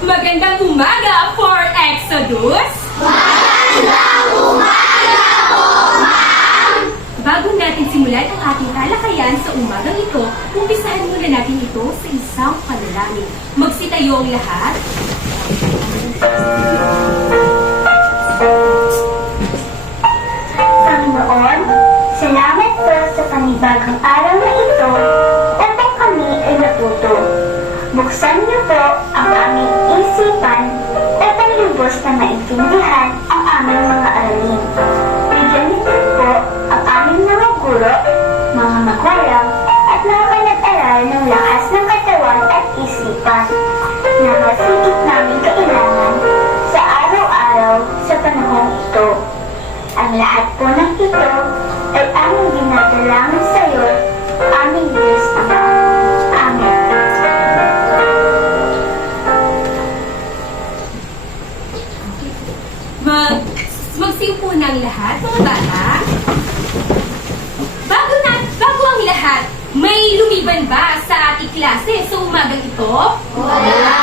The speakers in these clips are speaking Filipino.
Magandang umaga for Exodus! Magandang umaga po, ma'am! Bago natin simulan ang ating talakayan sa umagang ito, umpisahan muna natin ito sa isang panalangin. Magsitayo ang lahat. Panginoon, salamat po sa panibagong araw na ito upang kami ay matuto. Buksan niyo po ang aming isipan upang lubos na maintindihan ang aming mga aralin. Bigyan niyo po ang aming mga guro, mga magulang, at mga kanag-aral ng lakas ng katawan at isipan na masigit namin kailangan sa araw-araw sa panahong ito. Ang lahat po ng ito ay aming dinadalangin sa iyo, aming Diyos Ama. Amen. Magsiupo na ang lahat, mga bata. Bago ang lahat, may lumiban ba sa ating klase sa umagang ito? Wala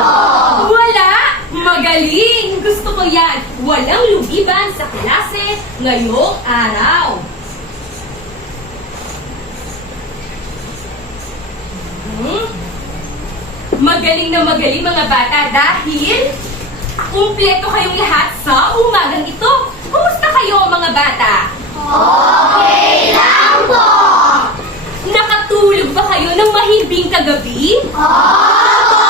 po! Wala? Magaling! Gusto ko yan! Walang lumiban sa klase ngayong araw. Magaling na magaling mga bata dahil kumpleto kayong lahat sa umagang ito. Kumusta kayo mga bata? Okay lang po! Nakatulog ba kayo ng mahimbing kagabi? Opo!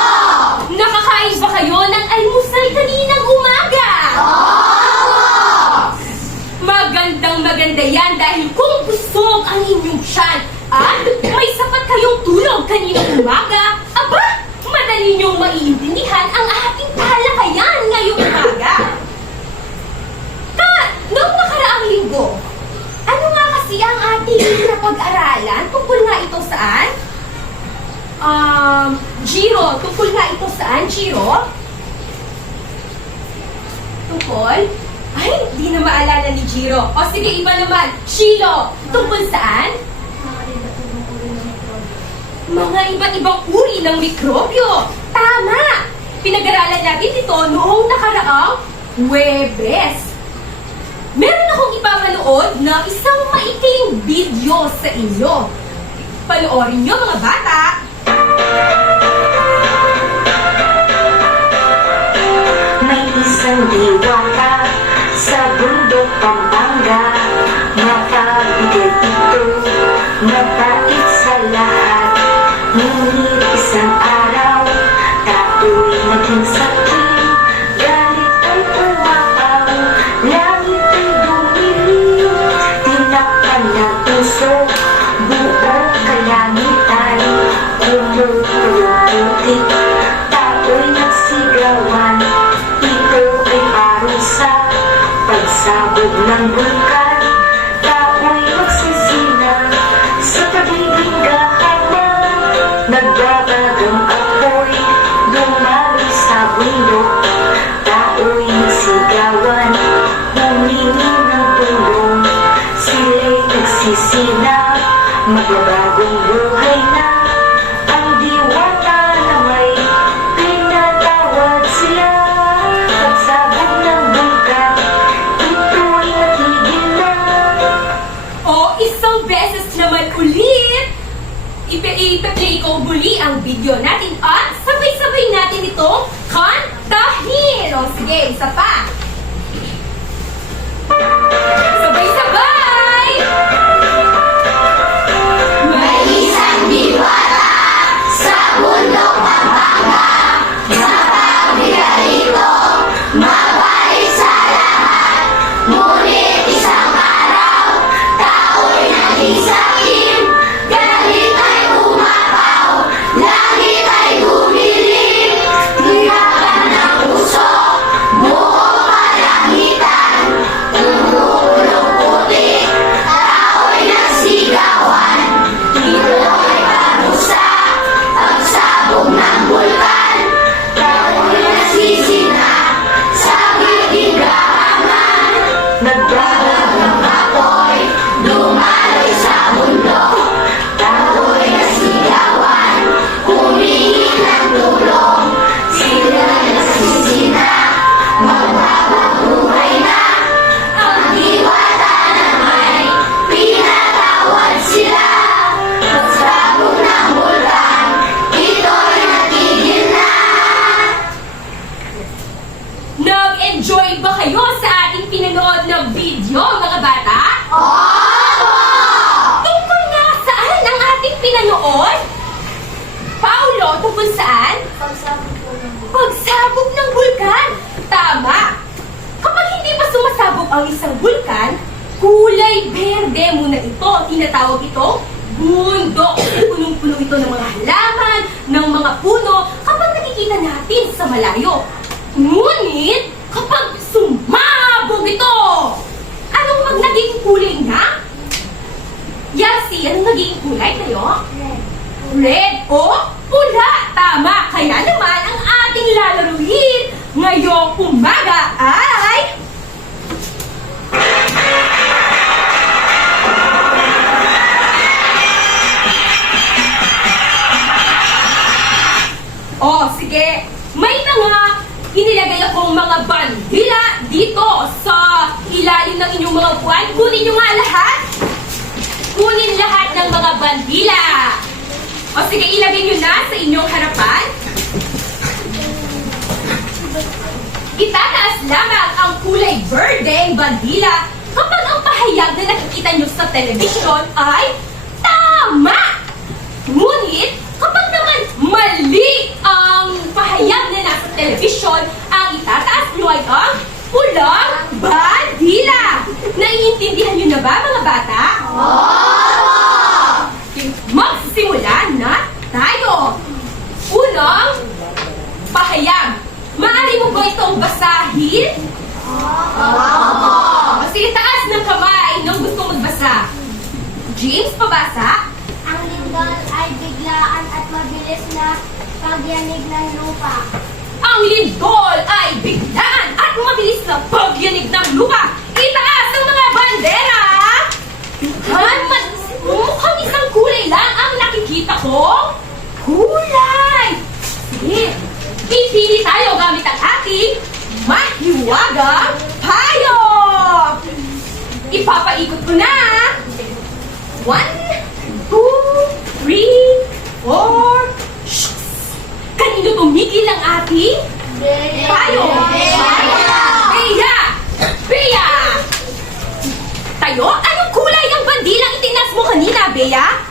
Nakakain ba kayo ng almusal kaninang umaga? Opo! Magandang maganda yan dahil kung busog ang inyong tiyan at may sapat kayong tulog kaninang umaga, aba, madali niyong maiintindihan ang ating talakayan ngayong umaga. Noong nakaraang linggo, ano nga kasi ang ating napag-aralan? Tungkol nga ito saan? Giro. Tungkol nga ito saan, Giro? Tungkol? Ay, hindi na maalala ni Giro. O sige, iba naman. Shilo. Tungkol saan? Mga iba't ibang uri ng mikrobyo. Tama! Pinag-aralan natin ito noong nakaraang Huwebes. Meron akong ipapanood na isang maikling video sa inyo. Panoorin nyo mga bata. May isang diwata sa bundok Pampanga. Mapabigat ito, mabait sa lahat. Ngunit isang araw, tao'y naging sakit. Galit ay umapaw, langit ay dumilim. Tinakpan ng puso, buong kalangitan. Kumutulog-tutik, tao'y nagsigawan. Ito ay parusa, pagsabog ng bulkan. Tao'y magsisina sa pagiging gahaman. Nagbabagang apoy, dumaloy sa bundok. Tao'y nagsigawan, humingi ng tulong. Sila'y nagsisina, magbabagong buhay na. Ang diwata na may pinatawad sila. Pagsabog ng bulkan, ito'y natigil na. O isang beses naman ulit. Ipe-play ko muli ang video natin at sabay-sabay natin itong kantahin. O sige, isa pa. Sabay-sabay! May isang diwata sa bundok Pampanga. Mapabigat ito, mabait sa lahat. Ngunit isang araw, tao'y naging sakim. Galit ay umapaw, langit ay dumilim. Tinakpan ng puso, buong kalangitan. Tumulong ito tungkol saan? Pagsabog ng bulkan! Tama! Kapag hindi pa sumasabog ang isang bulkan, kulay berde muna ito. Tinatawag ito bundok. Punong-puno ito ng mga halaman, ng mga puno, kapag nakikita natin sa malayo. Ngunit, kapag sumabog ito, anong naging kulay na? Yasi, anong naging kulay tayo? Red o pula. Tama. Kaya naman ang ating lalaruin ngayong umaga ay... Oh, sige. May mga inilagay akong mga bandila dito sa ilalim ng inyong mga buwan. Kunin nyo nga lahat. Kunin lahat ng mga bandila. O sige, ilagay nyo na sa inyong harapan. Itataas lamang ang kulay berdeng bandila kapag ang pahayag na nakikita nyo sa telebisyon ay tama! Ngunit, kapag naman mali ang pahayag na nasa telebisyon, ang itataas nyo ay ang pulang bandila. Naiintindihan nyo na ba, mga bata? Magsisimula na tayo. Unang pahayag. Maaari mo ba itong basahin? Sige, taas ng kamay nung gusto magbasa. James, pabasa? Ang lindol ay biglaan at mabilis na pagyanig ng lupa. Ang lindol ay biglaan at mabilis na pagyanig ng lupa. Itaas ang mga bandera! Mukhang isang kulay lang ang nakikita ko. Kulay! Sige, pipili tayo gamit ang ating mahiwagang payo. Ipapaikot ko na. 1, 2, 3, 4. Shucks! Kanino tumigil ang ating payo? Bea! Bea! Tayo? Anong kulay ang bandilang itinas mo kanina, Bea?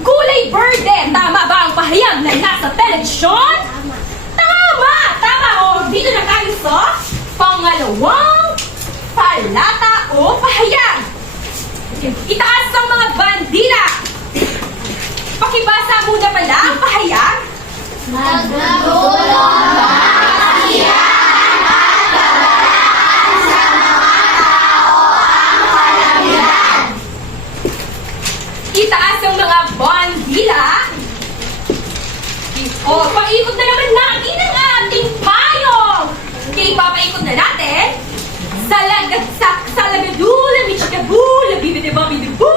Kulay berde. Tama ba ang pahayag na nasa telebisyon? Tama! Tama! O, dito na tayo sa pangalawang palata o pahayag. Itaas ang mga bandila. Pakibasa muna pala ang pahayag. Magdulong kasiyahan at kabalaan sa mga tao ang kalamihan. Itaas ang mga bandila. O, paikot na naman natin ang ating payong. Okay, papaikot na natin. Salagadula, michikabula, bibidibabidibu.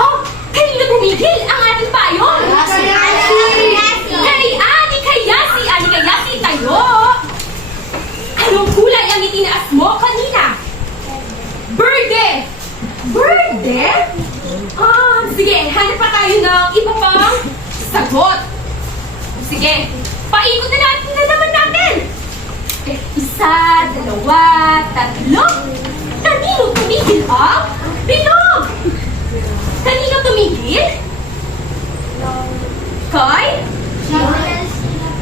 Oh, kanino tumigil ang ating payong? Kay Yasi tayo. Anong kulay ang itinaas mo kanina? Berde. Berde? Sige, hanap pa tayo ng iba pang sagot. Sige, paikot na naman natin. Isa, dalawa, tatlo. Kanino tumigil ang bilog? Kanino tumigil?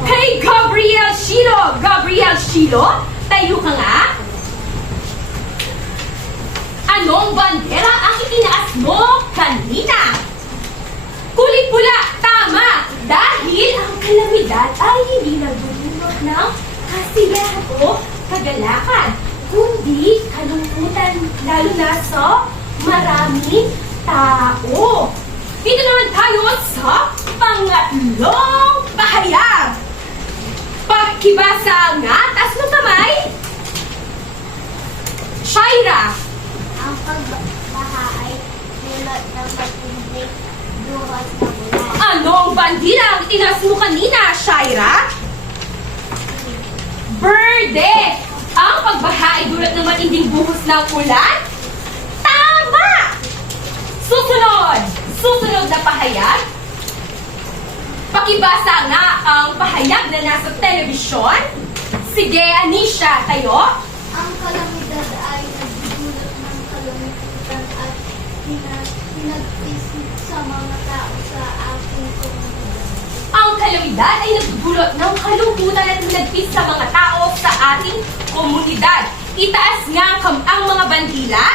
Kay Gabriel Shilo. Gabriel Shilo, tayo ka nga. Anong bandera ang itinaas mo kanina? Kulay pula, tama. Dahil ang kalamidad ay hindi nagdudulot ng kasiyahan o kagalakan, kundi kalungkutan, lalo na sa maraming tao. Dito naman tayo sa pangatlong pahayag. Pagkibasa nga, taas ng kamay. Shaira. Ang pagbaha ay dulot ng matinding duhos na ulan. Anong bandila ang tinas mo kanina, Shaira? Berde! Ang pagbaha ay dulot ng matinding buhos ng ulan? Tama! Susunod na pahayag. Pakibasa nga ang pahayag na nasa telebisyon. Sige, Anisha, tayo. Ang kalamidad ay nagdulot ng kalungkutan at pinag-isip sa mga tao sa ating komunidad. Ang kalamidad ay nagdulot ng kalungkutan at hinagpis sa mga tao sa ating komunidad. Itaas nga ang mga bandila.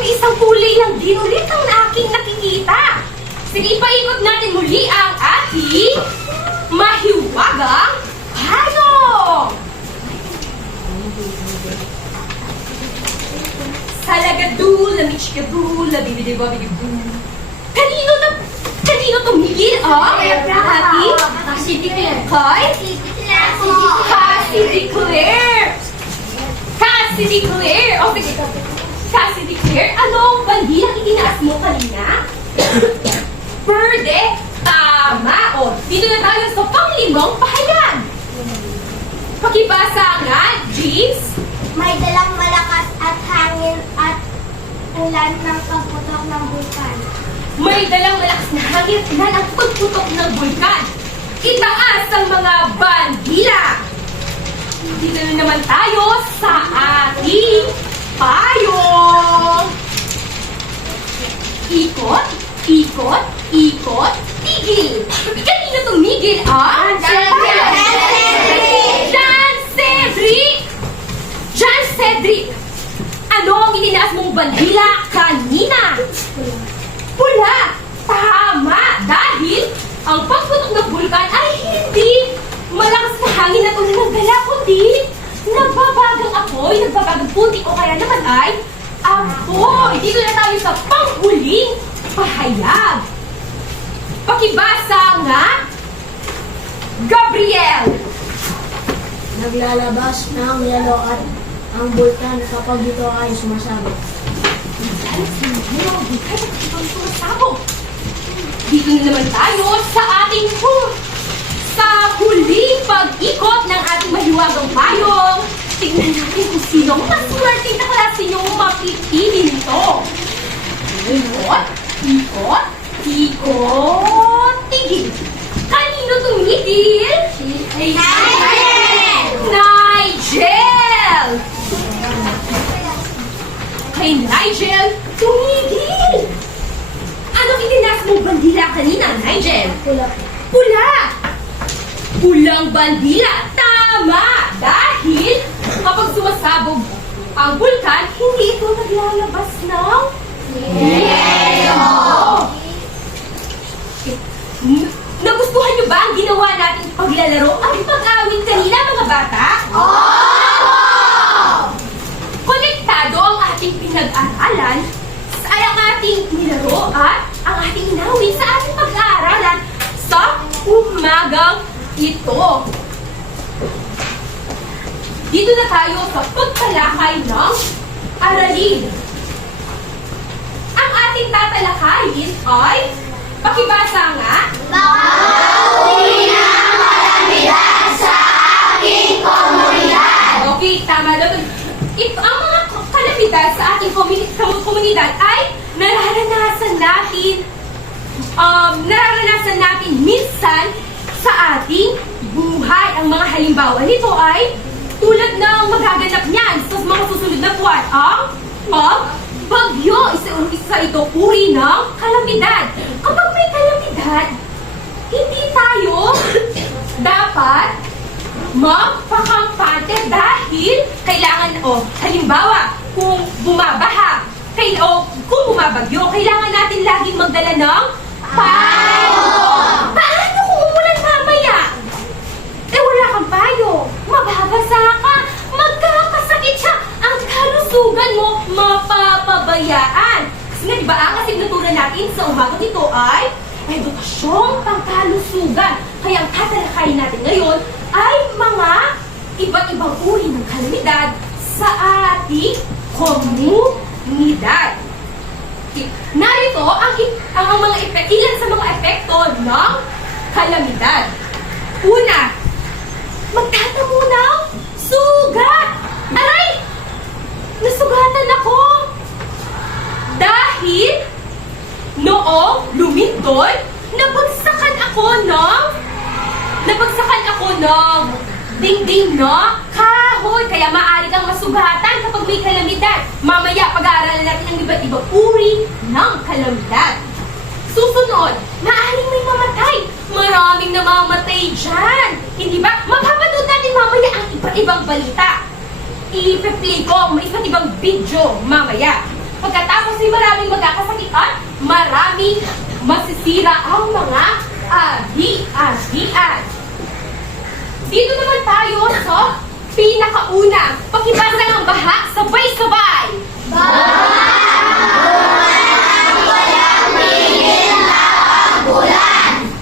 Isang kulay lang din ulit ang aking nakikita. Sige, paikot natin muli ang ating mahiwagang payong. Salagadu, lamichikadu, labibidibabidibu. Kanino tumigil ang ating Cassidy Claire? Cassidy Claire! O sige, Cassidy Claire, anong bandilang itinaas mo kanina? Pwede, tama. O, dito na tayo sa panglimang pahayag. Pakibasa nga, James. May dalang malakas at hangin at ulan ng pagputok ng bulkan. May dalang malakas na hangin at ulan ang pagputok ng bulkan. Itaas ang mga bandila. Dito na naman tayo sa ating payong. Ikot, ikot, ikot, tigil. Kanino tumigil ang? John Cedric! John Cedric! Ano ang itinaas mong bandila kanina? Pula! Tama! Dahil ang pagputok ng bulkan ay hindi malakas na hangin at ulan ng gala, kundi nagbabagang apoy, nagbabagang putik o kaya naman ay apoy. Dito na tayo sa panghuling pahayag. Pakibasa nga, Gabriel. Naglalabas ng yelo at ang bulkan kapag ito ay sumasabog. Dito na naman tayo sa ating sa huling pag-ikot ng ating mahiwagang payong. Tignan natin kung sino ang maswerte na klase yung mapipili nito. Ikot, ikot, ikot, tigil. Kanino tumigil? Nigel! Kay Nigel, tumigil! Anong itinaas mong bandila kanina, Nigel? Pula. Pula! Pulang bandila! Tama! Dahil kapag sumasabog ang bulkan, hindi ito naglalabas ng yelo! Nagustuhan niyo ba ang ginawa nating paglalaro at pag-awit kanina, mga bata? Konektado ang ating pinag-aralan ay ang ating nilaro at ang ating inawit sa ating pag-aaralan sa umagang ito. Dito na tayo sa pagtalakay ng aralin. Ang ating tatalakayin ay, pakibasa nga, okay, tama doon. Ang mga kalamidad sa ating komunidad ay nararanasan natin minsan sa ating buhay. Ang mga halimbawa nito ay tulad ng magaganap niyan sa mga susunod na buwan ang pagbagyo. Isa ito uri ng kalamidad. Kapag may kalamidad, hindi tayo dapat magpakampante dahil kailangan, halimbawa, kung bumabaha, kung bumabagyo, kailangan natin laging magdala ng payong. Paano kung umulan mamaya? Wala kang payong. Mababasa ka. Magkakasakit siya. Ang kalusugan mo, mapapabayaan. Kasi nga, diba, ang asignatura natin sa umagang ito ay edukasyong pangkalusugan. Kaya ang tatalakayin natin ngayon ay mga iba't ibang uri ng kalamidad sa ating komunidad. Narito ang mga ilan sa mga epekto ng kalamidad. Una, magtatamo ng sugat. Aray! Nasugatan ako! Dahil noong lumindol, nabagsakan ako ng dingding na kahoy. Kaya maaari kang masugatan kapag may kalamidad. Mamaya, pag-aaralan natin ang iba't ibang uri ng kalamidad. Susunod, maaaring may mamatay mamamatay dyan. Hindi ba? Mapapanood natin mamaya ang iba't ibang balita. I-play ko ang iba't ibang video mamaya. Pagkatapos ay maraming magkakasakit at maraming masisira ang mga ahi-ahian. Dito naman tayo sa pinakauna. Pakibasa ng baha, sabay-sabay.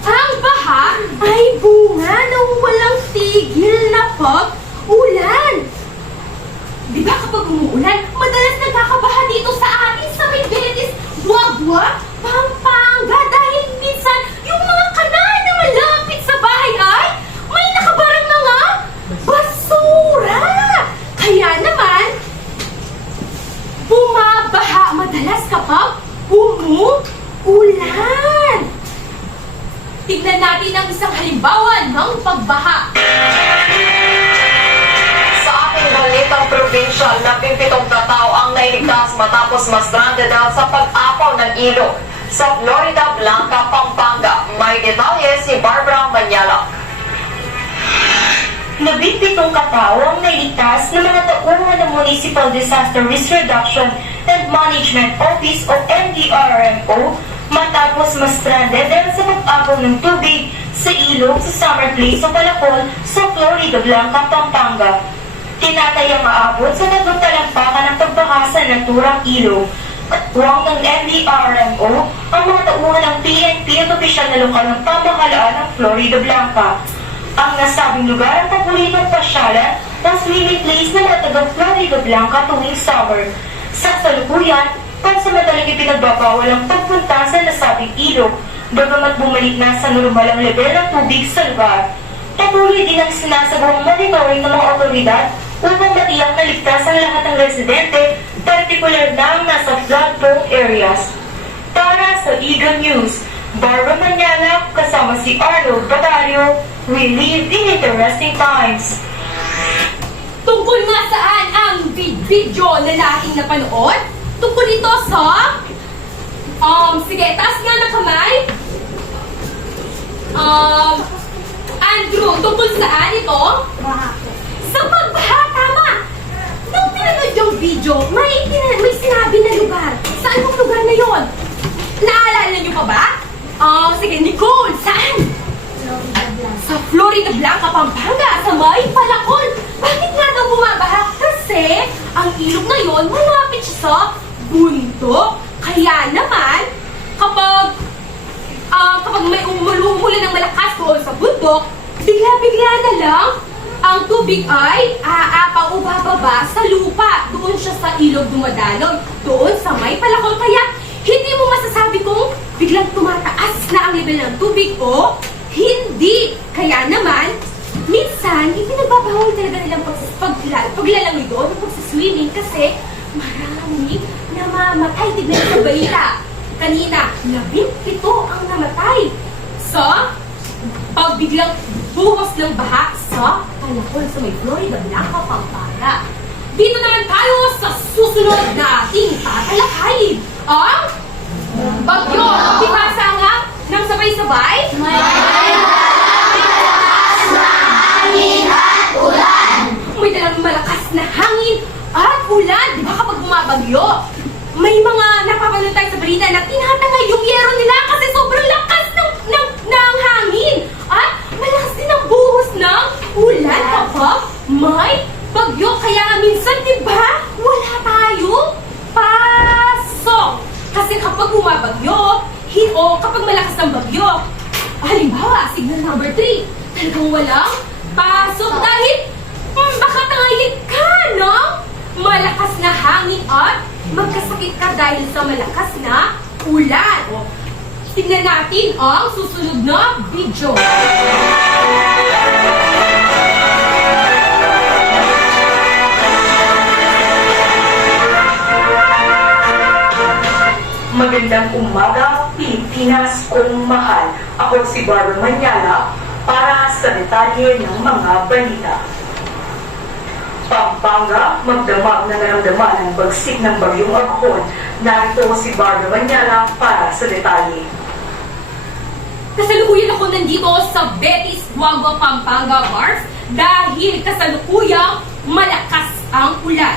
Ang baha ay bunga ng walang tigil na pag-ulan. Di ba kapag umuulan, madalas nagkakabaha dito sa atin sa may Betis, Buagua, Pampanga dahil minsan yung mga kanal na malapit sa bahay ay may nakabarang mga basura. Kaya naman, bumabaha madalas kapag umuulan. Tignan natin ang isang halimbawa ng pagbaha. Sa ating balitang provincial, 17 katao ang nailigtas matapos ma-stranded dahil sa pag-apaw ng ilog. Sa Florida Blanca, Pampanga, may detalye si Barbara Manyala. 17 katao ang nailigtas ng mga tauhan ng Municipal Disaster Risk Reduction and Management Office o MDRMO matapos ma-stranded dahil sa pag-apaw ng tubig sa ilog sa Summer Place o Palacol sa Florida Blanca, Pampanga. Tinatayang maabot sa 3 talampakan ng pagbaha sa naturang ilog. At buwang ng MDRMO ang mga tauhan ng PNP at opisyal na lokal ng pamahalaan ng Florida Blanca. Ang nasabing lugar ang paboritong pasyalan ng swimming place ng mga taga Florida Blanca tuwing summer. Sa kasalukuyan, pansamantalang ipinagbabawal ang pagpunta sa nasabing ilog, bagamat bumalik na sa normal ang level ng tubig sa lugar. Patuloy din ang sinasagawang monitoring ng mga otoridad upang matiyang na ligtas ang lahat ng residente, partikular na ang nasa flood-prone areas. Para sa Eagle News, Barbara Manyala kasama si Arnold Batario, we live in interesting times. Tungkol nga saan ang video na nating napanood? Tungkol ito sa... sige, taas nga ng kamay. Andrew, tungkol saan ito? Sa pagbaha, tama! Nung pinanood yung video, may sinabi na lugar. Saan yung lugar na yon? Naalala niyo pa ba? Sige, Nicole, saan? Sa Florida Blanca, Pampanga, sa may Palacol. Bakit nga daw bumabaha? Kasi ang ilog na yon malapit siya sa bundok. Kaya naman, kapag may umulan ng malakas doon sa bundok, bigla-bigla na lang ang tubig ay aapaw o bababa sa lupa. Doon siya sa ilog dumadaloy. Doon sa may Palacol. Kaya hindi mo masasabi kung biglang tumataas na ang level ng tubig o hindi. Kaya naman, minsan, ipinagbabawal talaga nilang paglalangoy doon o pagsiswimming kasi marami namamatay. Tignan sa balita. Kanina, 17 ang namatay sa pagbiglang buhos ng baha sa Palacol sa may Florida Blanca, Pampanga. Dito naman tayo sa susunod na ating tatalakayin. Ang bagyo. Pakibasa nga ng sabay-sabay. May dalang malakas na hangin at ulan. Di ba kapag bumabagyo, may mga napapanood tayo sa balita na tinatangay yung yero nila kasi sobrang lakas ng hangin. At malakas din ang buhos ng ulan kapag may bagyo. Kaya minsan, di ba, wala tayong pasok. Kasi kapag bumabagyo, o kapag malakas ang bagyo, halimbawa, signal number 3, talagang walang pasok dahil baka tangayin ka ng malakas na hangin at magkasakit ka dahil sa malakas na ulan. O, tingnan natin ang susunod na video. Magandang umaga, Pilipinas kong mahal. Ako si Barbara Manyala para sa detalye ng mga balita. Pampanga, magdamag na naramdaman ang bagsik ng bagyong Aghon. Narito si Barbara Manyala para sa detalye. Kasalukuyan ako nandito sa Betis, Guagua, Pampanga Wharf dahil kasalukuyang malakas ang ulan.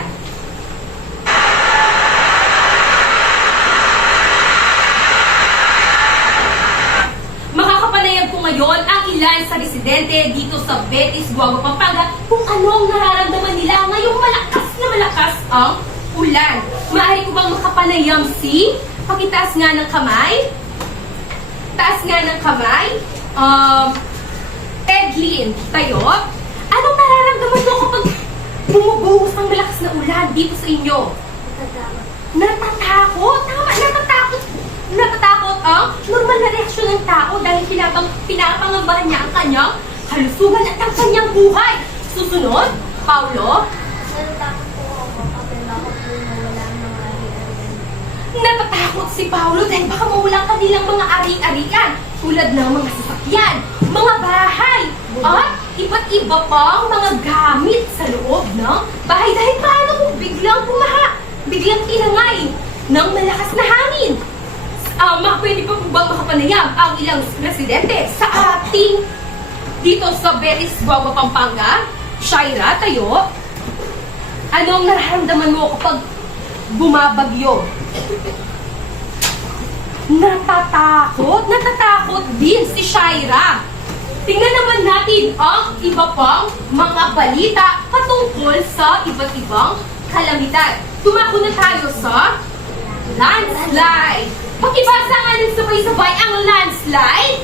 Makakapanayam ko ngayon ang ilan sa residente dito sa Betis, Guagua, Pampanga kung anong nararamdaman nila ngayong malakas ang ulan. Maaari ko bang makapanayam si? Pakitaas nga ng kamay. Taas nga ng kamay. Edlin, tayo. Anong nararamdaman mo kapag bumubuhos ng malakas na ulan dito sa inyo? Natatakot? Tama, natatakot ang normal na reaksyon ng tao dahil pinapangambahan niya ang kanyang kalusugan at ang kanyang buhay. Susunod, Paulo. Natatakot po ako kapag ako po nawala ng ari-arian. Natatakot si Paulo dahil baka mawala ang kanilang mga ari-arian tulad ng mga sasakyan, mga bahay, at iba't iba pang mga gamit sa loob ng bahay dahil paano kung biglang tinangay ng malakas na hangin. Pwede pa po bang makapanayam ang ilang residente sa ating dito sa Betis, Guagua, Pampanga? Shaira, tayo. Anong nararamdaman mo kapag bumabagyo? Natatakot din si Shaira. Tingnan naman natin ang iba pang mga balita patungkol sa iba't ibang kalamidad. Tumako na tayo sa landslide. Pakibasa nga ng sabay-sabay ang landslide.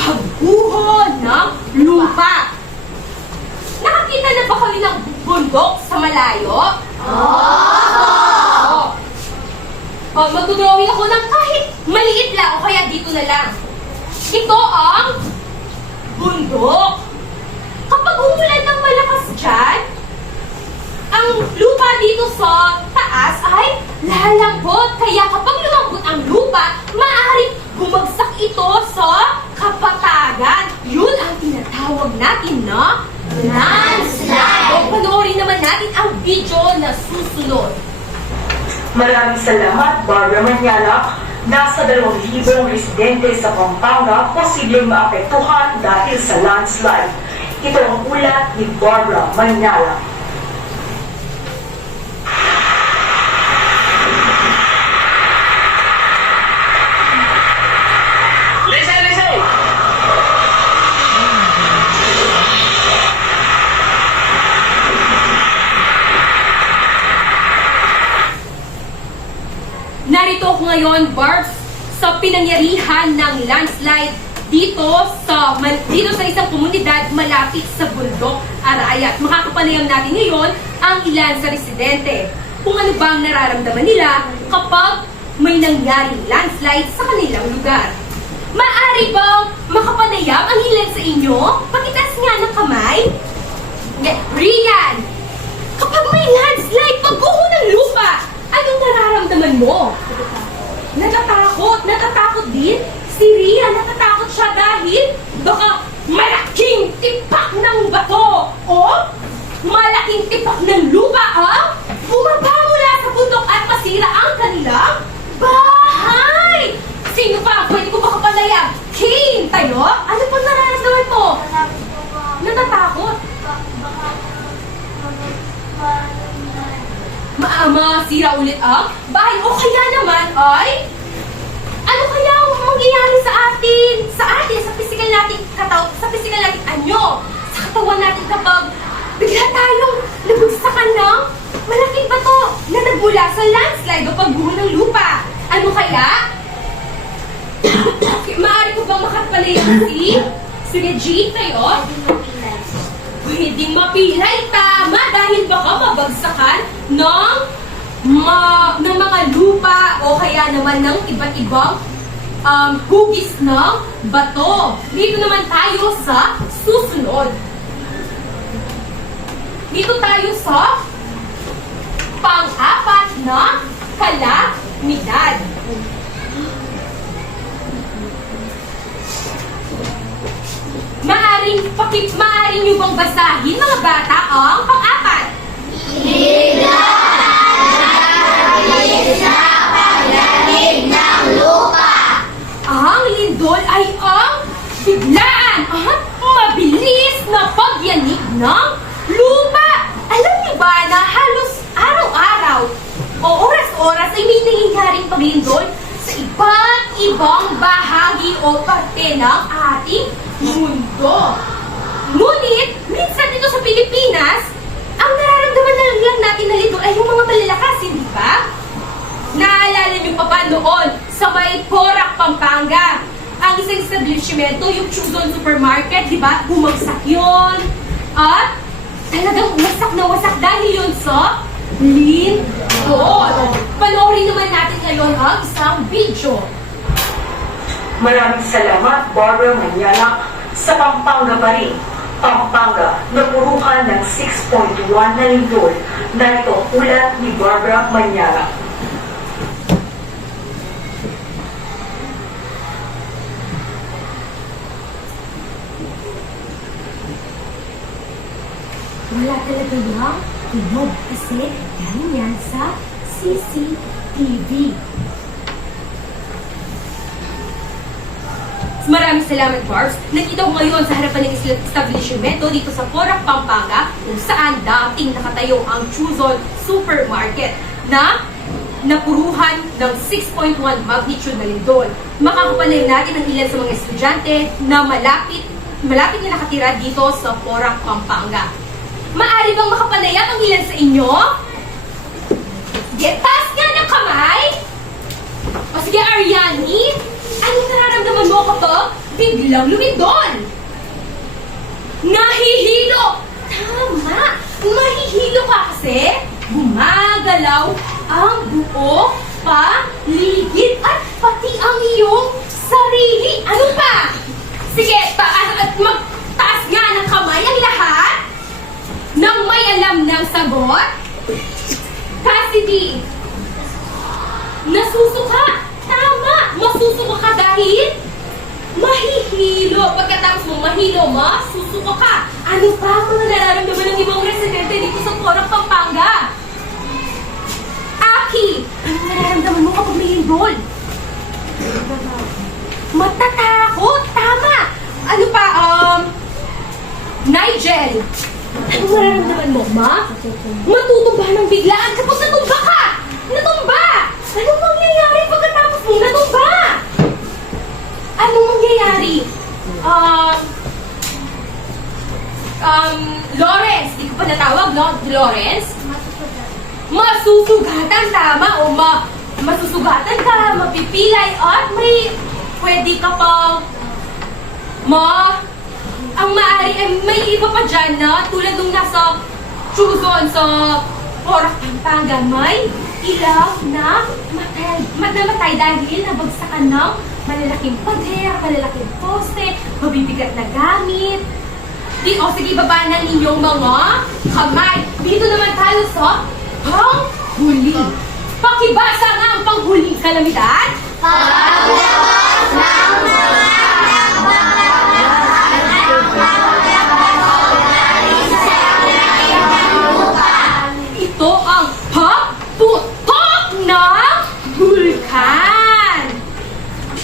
Pagguho ng lupa. Nakakita na ba kayo ng bundok sa malayo? Oo! Magdodrawing ako ng kahit maliit lang o kaya dito na lang. Ito ang bundok. Kapag umulan ng malakas dyan, ang lupa dito sa taas ay lalambot. Kaya kapag lumambot ang lupa, maaaring bumagsak ito sa kapatagan. Yun ang tinatawag natin na landslide. O panoorin naman natin ang video na susunod. Maraming salamat, Barbara Manyala. Nasa 2,000 residente sa Pampanga posibleng maapektuhan dahil sa landslide. Ito ang ulat ni Barbara Manyala. Narito ako ngayon, Barbs, sa pinangyarihan ng landslide dito sa isang komunidad malapit sa Bundok, Arayat. Makakapanayam natin ngayon ang ilan sa residente kung ano bang nararamdaman nila kapag may nangyaring landslide sa kanilang lugar. Maaari bang makapanayam ang ilan sa inyo? Pakitaas nga ng kamay. Rian, kapag may landslide, pagguho ng lupa, anong nararamdaman mo? Natatakot din? Si Ria, natatakot siya dahil baka malaking tipak ng bato o malaking tipak ng lupa ang bumaba mula sa bundok at masira ang kanilang bahay. Sino pa? Pwede ko makapanayam? King, tayo? Ano pang nararamdaman mo? Natatakot? Masira ulit ang bahay o kaya naman ay ano kaya ang mangyayari sa physical natin anyo, sa katawan natin kapag bigla tayong nabagsakan ng malaking bato na nagmula sa landslide o pagguho ng lupa. Ano kaya? Maaari ko bang makapanayam si Regine tayo? Pwedeng mapilay, tama, dahil baka mabagsakan ng mga lupa o kaya naman ng iba't ibang hugis ng bato. Dito naman tayo sa susunod. Dito tayo sa pang-apat na kalamidad. Maaring nyo bang basahin, mga bata, ang pang-apat? Sa paglamig ng lupa. ng lupa. Alam niyo ba na halos araw-araw o oras-oras ay may nangyayaring paglindol sa iba't ibang bahagi o parte ng ating mundo. Ngunit, minsan dito sa Pilipinas, ang nararamdaman na lang natin na lindol ay yung mga malalakas, hindi ba? Naalala niyo pa ba noon sa may Porac, Pampanga? Ang isang establishmento, yung Chuzon Supermarket, di ba? Bumagsak yun. At talagang wasak na wasak dahil yun sa lindol. Panoorin naman natin ngayon ang isang video. Maraming salamat, Barbara Manyala, sa Pampanga pa rin. Pampanga, napuruhan ng 6.1 na lindol. Narito ulat ni Barbara Manyala. Wala talaga yung tunog kasi galing yan sa CCTV. Maraming salamat, Barbs. Nakita ko ngayon sa harapan ng establishmento dito sa Porac, Pampanga, kung saan dating nakatayo ang Chuzon Supermarket na napuruhan ng 6.1 magnitude na lindol. Makakapanayin natin ang ilan sa mga estudyante na malapit na nakatira dito sa Porac, Pampanga. Maari bang makapanayam ang ilan sa inyo? Sige, taas nga ng kamay! O sige, Ariani, anong nararamdaman mo kapag biglang lumindol? Nahihilo! Tama! Mahihilo ka kasi gumagalaw ang buo paligid at pati ang iyong sarili. Ano pa? Sige, taas at magtaas nga ng kamay ang lahat nang may alam ng sagot. Cassidy, nasusuka. Tama, masusuka ka dahil mahihilo. Pagkatapos mo mahilo, masusuka ka. Ano pa ang mga nararamdaman ng ibang residente dito sa Porac, Pampanga? Aki, ano nararamdaman mo kapag may lindol? Matatakot. Tama. Ano pa, Nigel, ano mararamdaman mo, ma? Matutumba ng biglaan kapag natumba ka! Natumba! Anong mangyayari pagkatapos mong natumba? Anong mangyayari? Lawrence, di ko pa natawag, no? Lawrence? Masusugatan, tama, o masusugatan ka, mapipilay, at pwede ka pang, ang maaari ay may iba pa dyan na tulad nung nasa Chuzon sa Porac, Pampanga, may ilaw na namatay dahil nabagsakan ng malalaking pader, malalaking poste, mabibigat na gamit. Sige, baba ng inyong mga kamay. Dito naman tayo sa panghuli. Pakibasa nga ang panghuling kalamidad. Ito ang pagputok ng bulkan.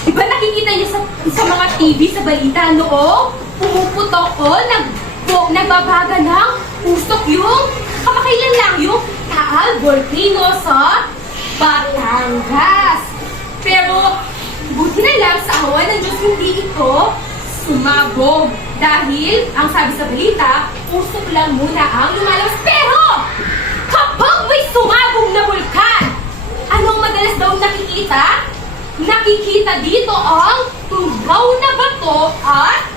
Diba nakikita niyo sa mga TV, sa balita noong pumuputok o nagbabaga ng usok yung kamakailan lang yung Taal Volcano sa Batangas. Pero buti na lang sa awa ng Diyos hindi ito sumabog. Dahil, ang sabi sa balita, usok lang muna ang lumalabas. Pero, kapag may sumabog na bulkan, anong madalas daw nakikita? Nakikita dito ang tugaw na bato at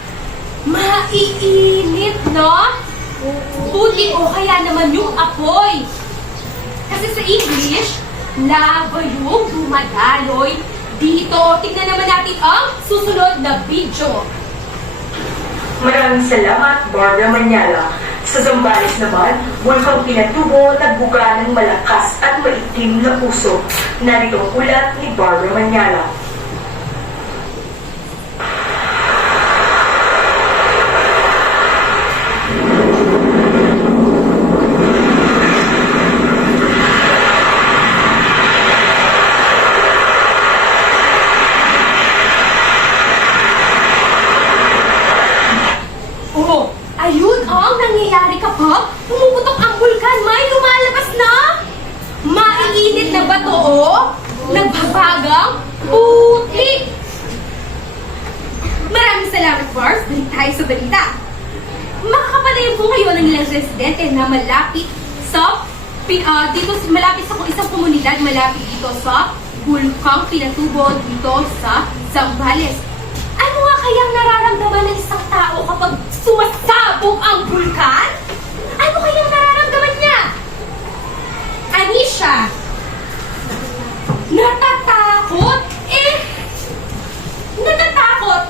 maiinit na puti o kaya naman yung apoy. Kasi sa English, lava yung dumadaloy dito. Tingnan naman natin ang susunod na video. Maraming salamat, Barbara Manyala. Sa Zambales naman, Bulkang Pinatubo nagbuga ng malakas at maitim na usok. Narito ang ulat ni Barbara Manyala. Ayun ang nangyayari kapag pumuputok ang bulkan? May lumalabas na maiinit na bato o nagbabagang putik. Maraming salamat, Bars. Balik tayo sa balita. Makakapanayan po kayo ng ilang residente na malapit sa malapit sa isang komunidad malapit dito sa bulkang Pinatubo dito sa Zambales. Ano nga kayang nararamdaman ng isang tao kapag sumasabog ang bulkan? Ano kayang nararamdaman niya? Anisha, natatakot?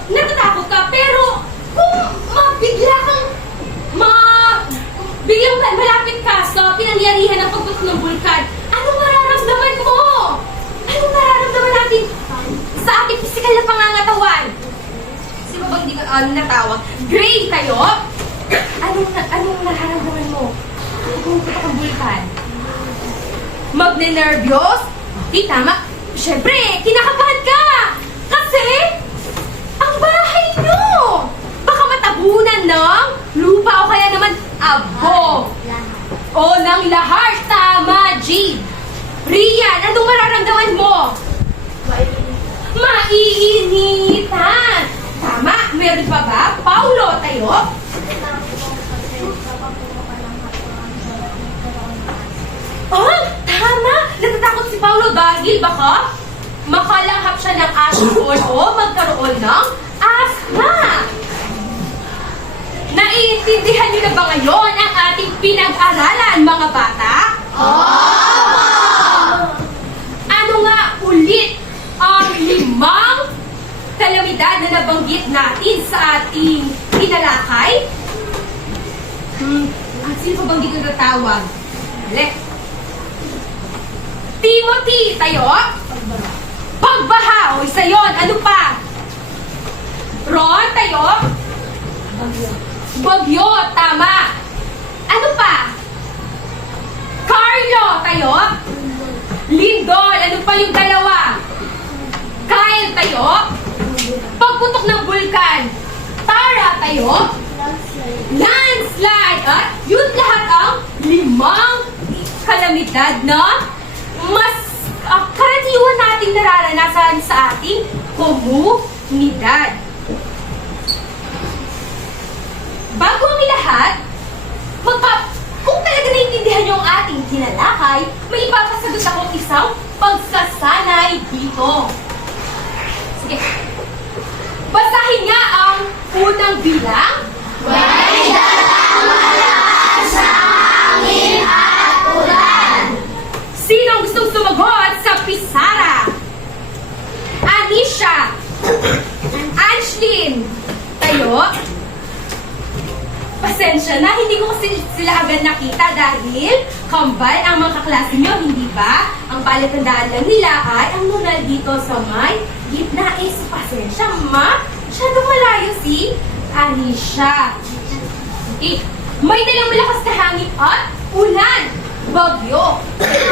Natatakot ka, pero kung biglang malapit ka sa pinangyarihan ng pagputok ng bulkan, anong mararamdaman mo? Anong nararamdaman natin sa ating pisikal na pangangatawan? Sino ba hindi ka natawag? Gray tayo? Anong nararamdaman mo? Anong pagputok ng bulkan? Magne-nervyos? Di tama. Siyempre, kinakabahan ka! Kasi, ang bahay nyo! Baka matabunan ng lupa o kaya naman abo. O ng lahar. Tama, G. Rian, anong mararamdaman mo? Maiinitan. Tama, meron pa ba? Paulo, tayo? Oh, tama! Natatakot si Paulo dahil baka makalanghap siya ng asthma o magkaroon ng asthma. Naiintindihan niyo na ba ngayon ang ating pinag-aralan, mga bata? Ano nga ulit ang 5 kalamidad na nabanggit natin sa ating tinalakay? Sino pa banggit yung tatawag? Timothy, tayo? Pagbaha. O, isa yun. Ano pa? Ron, tayo? Bagyo. Tama. Ano pa? Carlo, tayo? Lindol. Ano pa yung dalawa? Kyle, tayo? Pagputok ng bulkan. Tara, tayo? Landslide. At yun lahat ang 5 kalamidad na mas karaniwan nating nararanasan sa ating komunidad. Bago ang lahat, kung talaga naiintindihan niyo ang ating tinalakay, may ipapasagot akong isang pagsasanay dito. Sige. Basahin nga ang unang bilang. May dalang malakas na hangin at ulan. Sino ang gustong sumagot sa Pisara? Anisha. Anshlin. Tayo. Pasensya na, hindi ko kasi sila agad nakita dahil kambal ang mga kaklase nyo, hindi ba? Ang palatandaan lang nila ay ang nunal dito sa may gitna is pasensya, masyadong malayo si Anisha. May dalang malakas na hangin at ulan. Bagyo.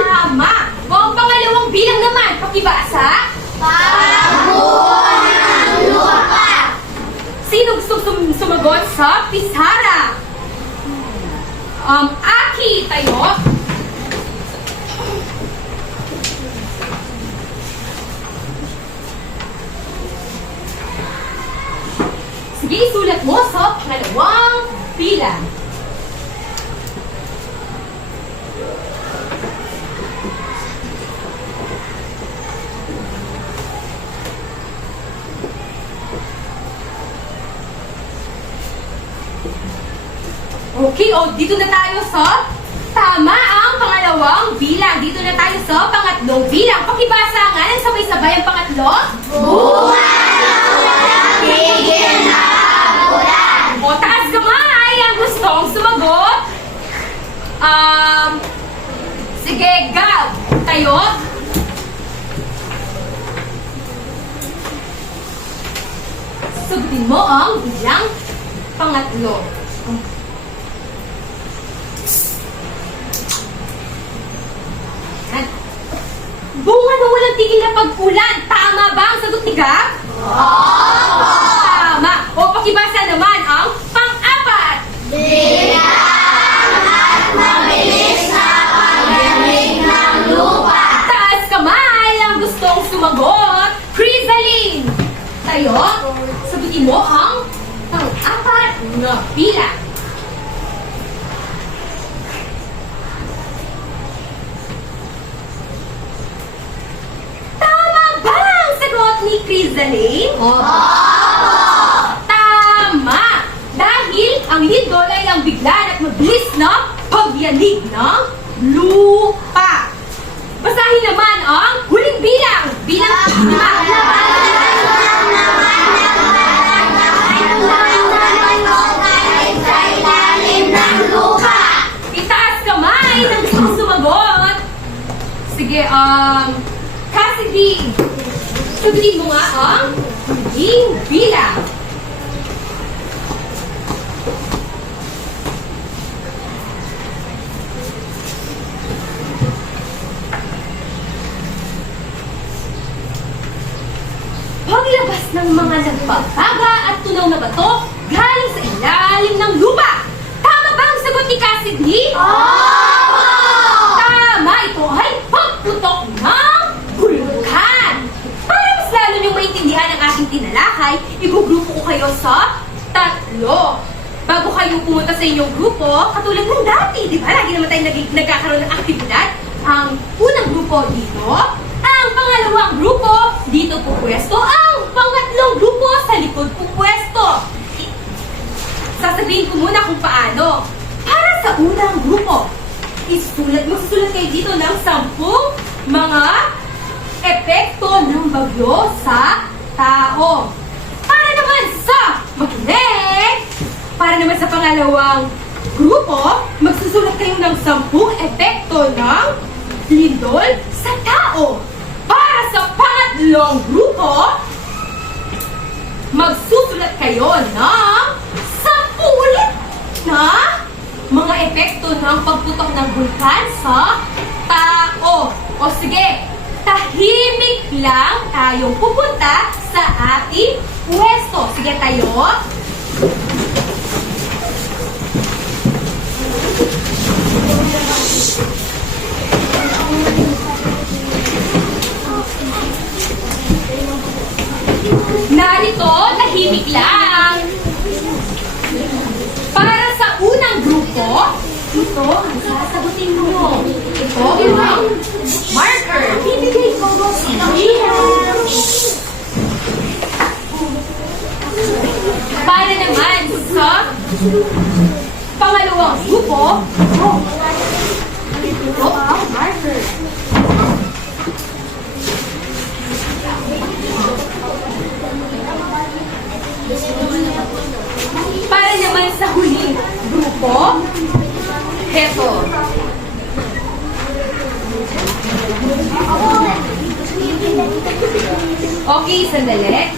Tama. O ang pangalawang bilang naman, pakibasa. Pagbuo ng lupa. Sino gusto sumagot sa Pisara? Aki, tayo. Sige, isulat mo sa pangalawang bilang. Okay, dito na tayo sa tama ang pangalawang bilang. Dito na tayo sa pangatlong bilang. Pakibasa nga ng sabay-sabay ang pangatlo. Buwan ng walang tigil na ulan. O, taas kamay ang gustong sumagot. Sige, Gab. Tayo. Sagutin mo ang bilang pangatlo. Bunga ng walang tigil na pag-ulan. Tama ba ang sagot ni Gab? Tama. O pakibasa naman ang pang-apat. Bilang tayo. Sagutin mo ang pang-apat na bilang. Tama ba ang sagot ni Crisaline? Tama! Dahil ang lindol ay ang biglaan at mabilis na pagyanig ng lupa. Basahin naman ang huling bilang. Bilang 5. Itaas kamay ng gusto sumagot. Sige, Cassidy, sagutin mo nga ang huling bilang. Paglabas ng mga nagpapaga at tunaw na bato galing sa ilalim ng lupa. Tama ba ang sagot ni Cassidy? Tama! Ito ay pagputok ng bulkan. Para mas lalo niyong maintindihan ang aking tinalakay, igugrupo ko kayo sa 3. Bago kayo pumunta sa inyong grupo, katulad ng dati, di ba? Lagi naman tayo nagkakaroon ng aktibidad. Ang unang grupo dito, ang pangalawang grupo dito po pwesto, ang pangatlong grupo sa likod po pwesto. Sasabihin ko muna kung paano. Para sa unang grupo, magsusulat kayo dito ng 10 mga epekto ng bagyo sa tao. Para naman sa pangalawang grupo, magsusulat kayo ng 10 epekto ng lindol sa tao. Para sa pangatlong grupo, magsusulat kayo ng 10 ulit na mga epekto ng pagputok ng bulkan sa tao. O sige, tahimik lang tayong pupunta sa ating pwesto. Sige tayo. Narito, tahimik lang. Para sa unang grupo, ito ang sasagutin mo. Ito ang marker. Ibigay ko mo si Liam. Para naman sa pangalawang grupo, ito ang marker. Para naman sa huling grupo, heto. Okay, sandali.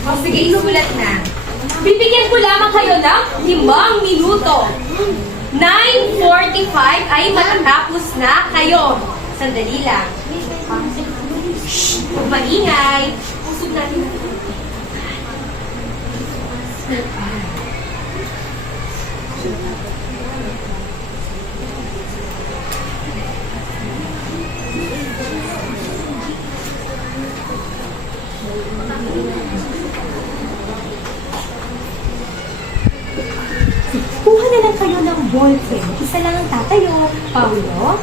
O sige, isulat na. Bibigyan ko lamang kayo ng 5 minuto. 9:45 ay matatapos na kayo. Sandali lang. Shhh! Huwag maingay. Usog natin. Kuha na lang kayo ng ballpen. Isa lang ang tatayo. Paulo?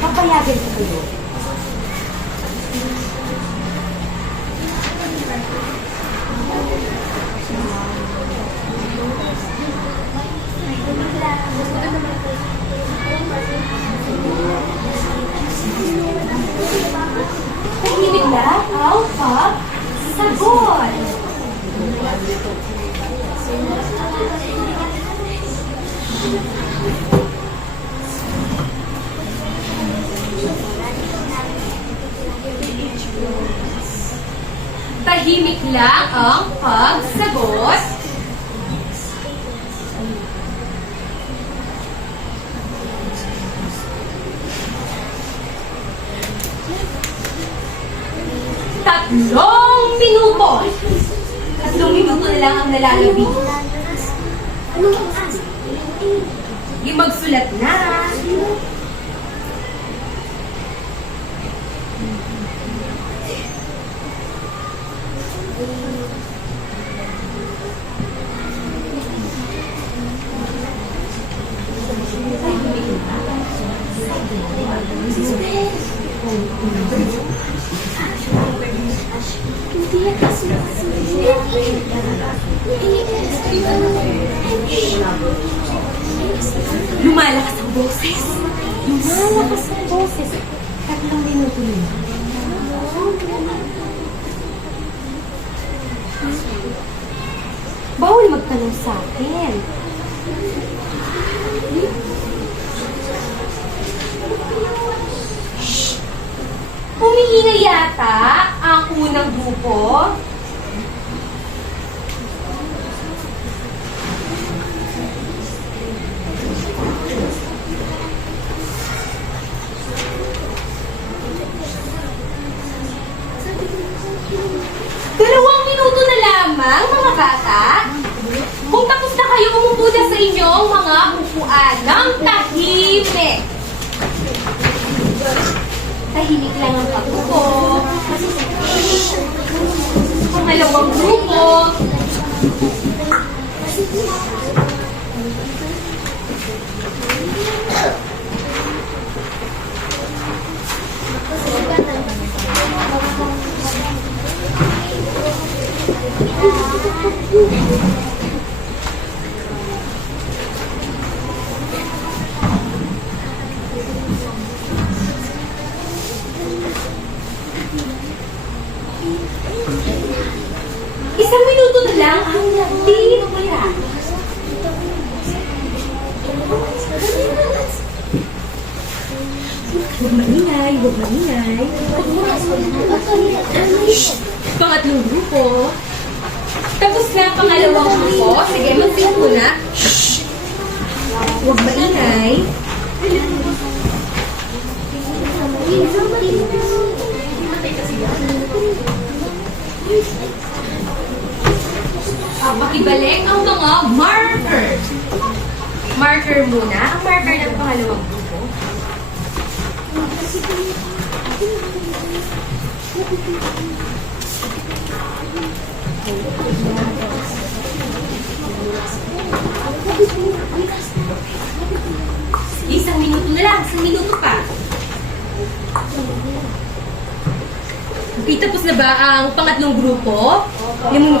Papayagan ko kayo. Tahimik lang ang pagsagot. Tahimik lang ang pagsagot. Tatlong minuto. 3 nalalabi. Yung magsulat na. Lumalakas ang boses. Lumalakas ang boses. 3 minuto na. Bawal magtanong sa akin. Humihinga yata ang unang grupo. Dalawang minuto na lamang, mga bata. Kung tapos na kayo, umupo na sa inyong mga upuan ng tahimik. Tahimik lang ang pag-upo. Pangalawang grupo. Isang minuto na lang ang natitira. Huwag maingay, huwag maingay. Pangatlong grupo. Tapos na ang pangalawang grupo. Sige, magsimpo na. Huwag maingay. Pakibalik ang mga marker. Marker muna. Ang marker ng pangalawang grupo. Isang minuto na lang. Isang minuto pa. Okay, tapos na ba ang pangatlong grupo? Yung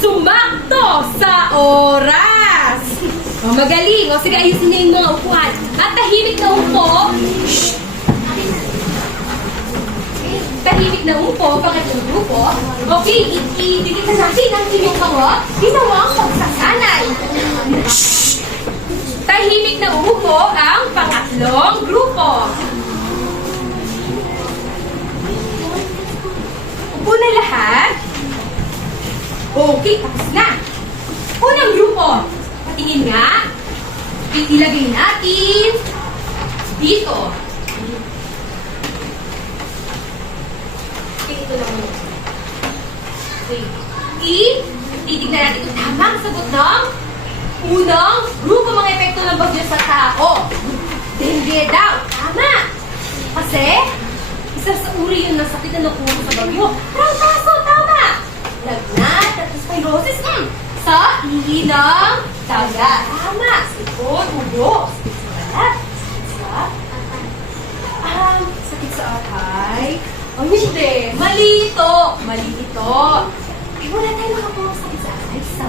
sumakto sa oras! O, magaling! O, sige, ayusin na yung mga upuan. At tahimik na upo. Shhh! Tahimik na upo, pangatlong grupo. Okay, ididikita natin ang inyong mga ginawang pagsasanay. Shhh! Tahimik na upo ang pangatlong grupo. Upo na lahat. Okay, tapos na. Unang grupo. Patingin nga. Ilagay natin dito. Okay, ito lang muna. Okay. Titignan natin kung tama ang sagot ng unang grupo mga epekto ng bagyo sa tao. Hindi daw. Tama. Kasi, isa sa uri yun ng sakit na nakuha sa bagyo. Trangkaso, tama. Lagnat at spirosis. Sa ihi ng dagat. Tama. Sipon, ubo. Sakit sa balat. Sakit sa atay. Oh, hindi. Mali ito. Mali ito. Ay, wala tayong makakuha sa sakit sa atay sa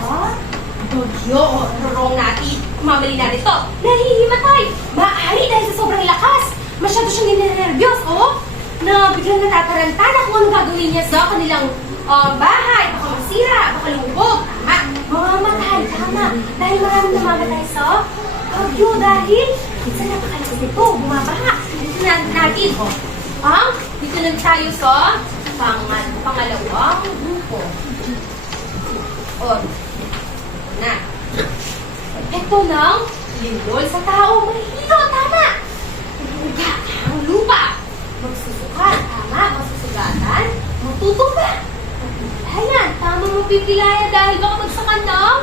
bagyo. Rorong natin. Mamali natin ito. Nahihimatay. Maaari dahil sa sobrang lakas. Masyado siyang ninenervyos, oh. Na biglang natatarantana kung anong gagawin niya sa kanilang bahay. Baka masira, baka lumubog. Tama. Mamamatay. Tama. Dahil maraming namamatay sa bagyo. Dahil, minsan napakalakas nito. Bumabaha. Dito natin, oh. Dito na tayo sa pangalawang grupo. O, na. Ito ng lindol sa tao. Mahilo, tama. Uga ang lupa. Magsusukat, tama. Masusugatan. Matutumba. Ayan, tamang mapipilaya dahil baka magsakan ng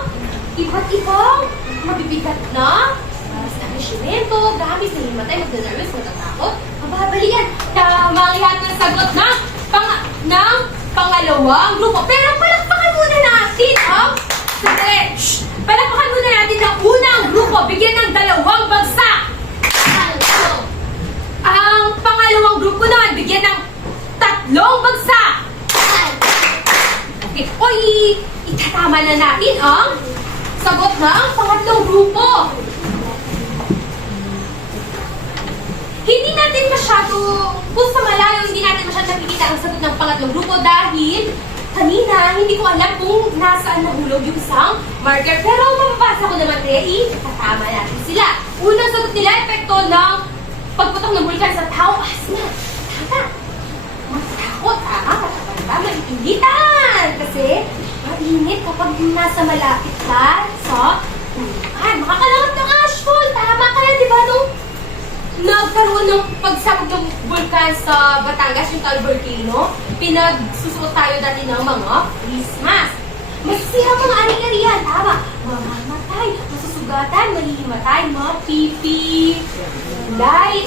iba't ibang mabibigat na establishmento, gamit, mahimatay, magda-nervous, matatakot, mababalian. Tama yan ang sagot ng pangalawang grupo. Pero palakpakan muna natin ang palakpakan muna natin ang unang grupo. Bigyan ng 2 bagsak. Ang pangalawang grupo naman, bigyan ng 3 bagsak. Okay, o itatama na natin ang sagot ng pangatlong grupo. Hindi natin masyado, kung sa malayo, hindi natin masyado nakikita ang sagot ng pangatlong grupo dahil kanina, hindi ko alam kung nasaan nahulog yung isang marker. Pero mapapasa ko naman itatama natin sila. Unang sagot nila, epekto ng pagputok ng bulkan sa tao. Asma, tama. Matakot, tama. Mataba, maiinitan. Kasi, mainit kapag nasa malapit ka sa bulkan. Makakalangat ng ashfall. Tama ka na, di ba? Nung nagkaroon ng pagsabog ng bulkan sa Batangas, yung Tal Volcano, pinagsusuot tayo dati ng mga face mask. Masisira mga ari-arian, tama. Mamamatay, masusugatan, malihimatay, mapipilay,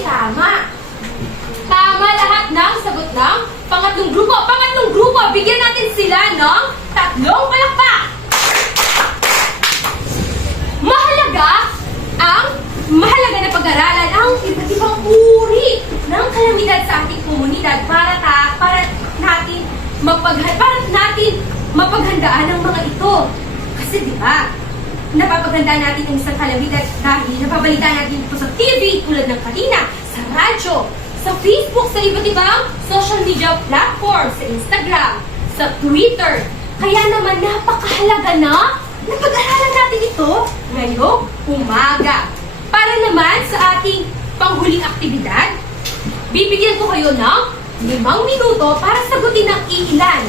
tama. Tama lahat ng sagot ng pangatlong grupo. Pangatlong grupo, bigyan natin sila ng 3 palakpak. Mahalaga na pag-aralan ang iba't ibang uri ng kalamidad sa ating komunidad para natin mapaghandaan ang mga ito. Kasi di ba, napapaghandaan natin ang isang kalamidad dahil napabalitaan natin ito sa TV tulad ng kanina, sa radyo, sa Facebook, sa iba't ibang social media platforms, sa Instagram, sa Twitter. Kaya naman napakahalaga na pag-aralan natin ito ngayong umaga. Para naman sa ating panghuling aktibidad, bibigyan ko kayo ng 5 minuto para sagutin ang iilan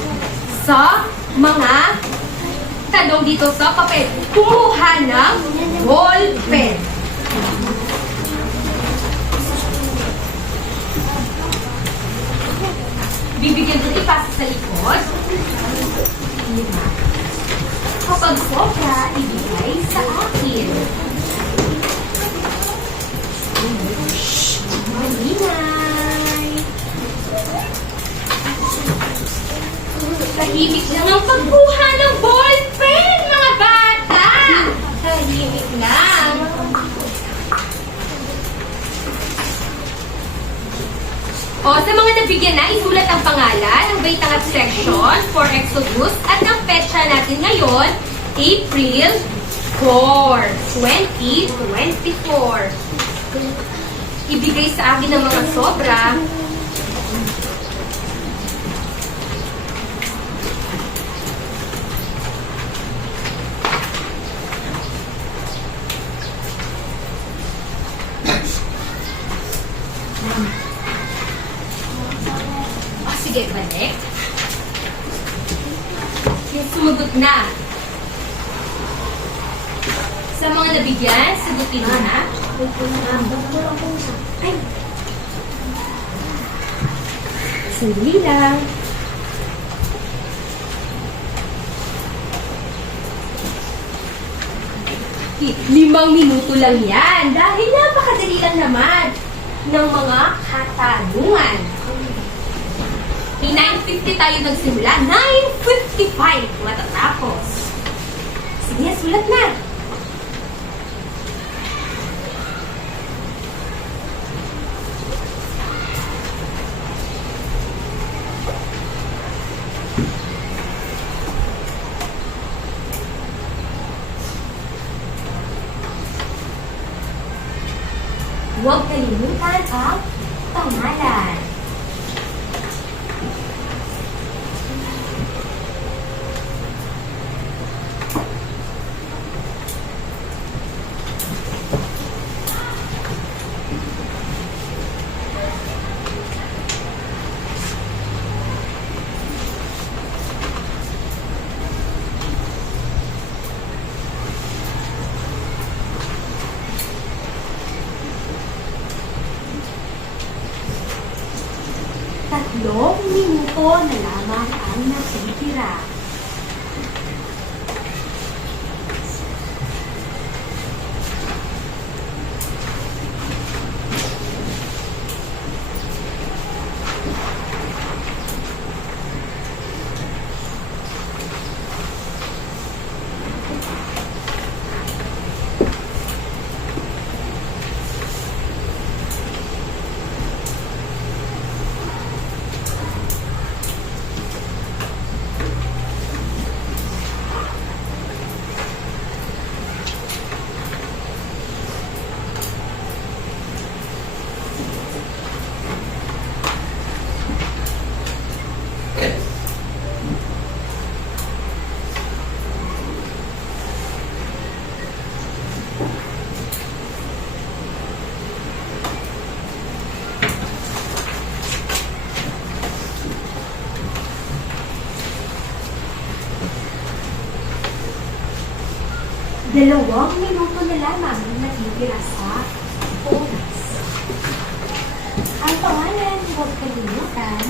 sa mga tanong dito sa papel. Kumuha ng ball pen. Bibigyan ko ipasa sa likod. Kapag sobra, ibigay sa akin. Malinay. Tahimik lang ang pagkuha ng ballpen, mga bata. Tahimik lang. O, sa mga nabigyan na, isulat ang pangalan, ang baitangat section for Exodus, at ang petsa natin ngayon, April 4, 2024. Ibigay sa akin ng mga sobra. Sige, balik. Yung sumugot na. Sa mga nabigyan, sagutin mo na. Ay. Sandali lang. Okay, 5 minuto lang yan. Dahil napakadali lang naman ng mga katanungan. 9:50 tayo nagsimula. 9:55 matatapos. Sige, sulat na. Huwag kalimutan ang pangalan. Tatlong minuto na lamang ang natitira. 2 minuto na lamang ang natitira sa oras. Ang pangalan, huwag kalimutan.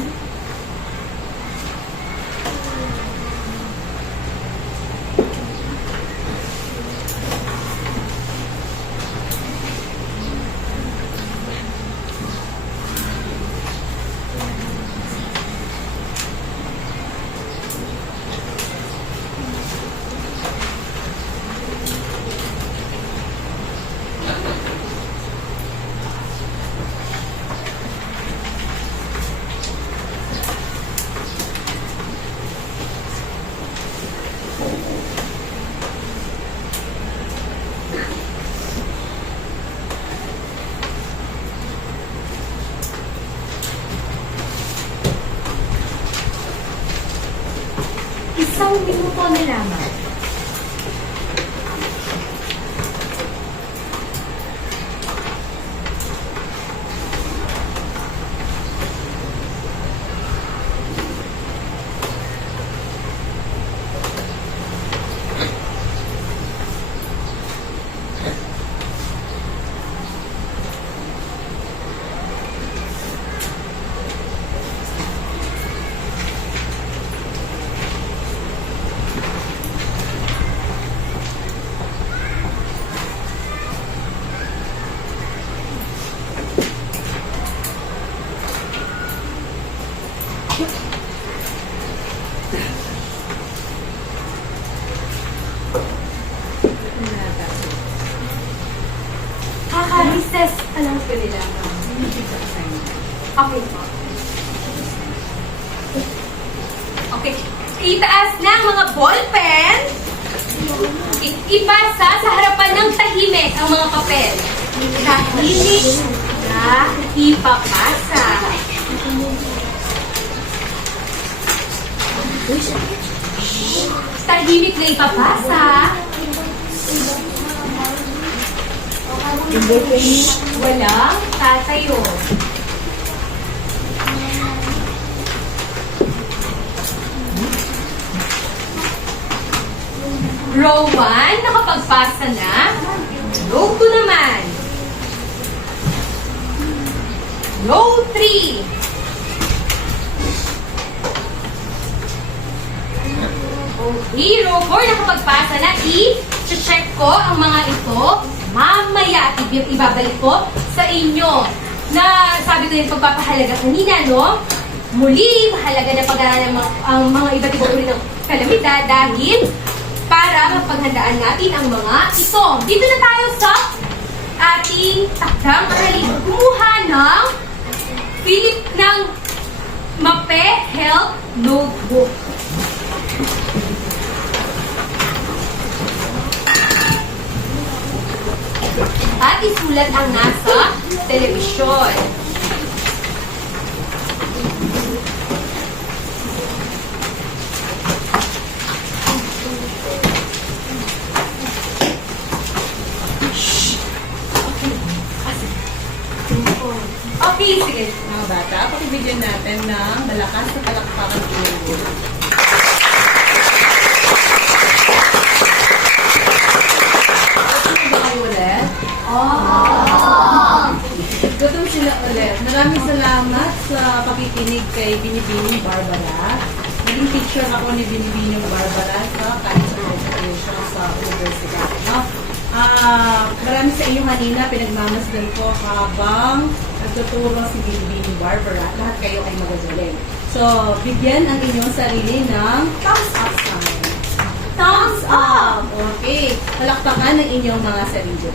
Isang minuto na lamang. Kaka-recess. Alam ko nila. Okay po. Okay. Itaas na ang mga ballpen. Ipasa sa harapan ng tahimik ang mga papel. Tahimik na ipapasa. Tahimik na ipapasa. Walang tatayo. Row 1, nakapagpasa na. Row 2 naman. Row 3. Okay, row 4, nakapagpasa na. I-check ko ang mga ito. Mamaya, ibabalik ko sa inyo. Na sabi ko yung pagpapahalaga kanina, no? Muli, mahalaga na pag-aralan ang mga iba't ibang uri ng kalamidad dahil para mapaghandaan natin ang mga ito. Dito na tayo sa ating takdang aralin. Kumuha ng Philip ng MAPE Health Notebook. At isulat ang nasa telebisyon. Okay, sige. Mga bata, pakibigyan natin ng malakas na palakpakan ulo. Gutom ba kayo ulit? Gutom sila ulit. Maraming salamat sa pakikinig kay Binibining Barbara. Naging teacher ako ni Binibining Barbara sa Cancer Education sa Universidad. No? Marami sa inyo kanina, pinagmamasdan ko habang nagtuturo si Binibining Barbara. Lahat kayo ay magagaling. So, bigyan ang inyong sarili ng thumbs up sign. Thumbs up! Okay. Palakpakan ng inyong mga sarili.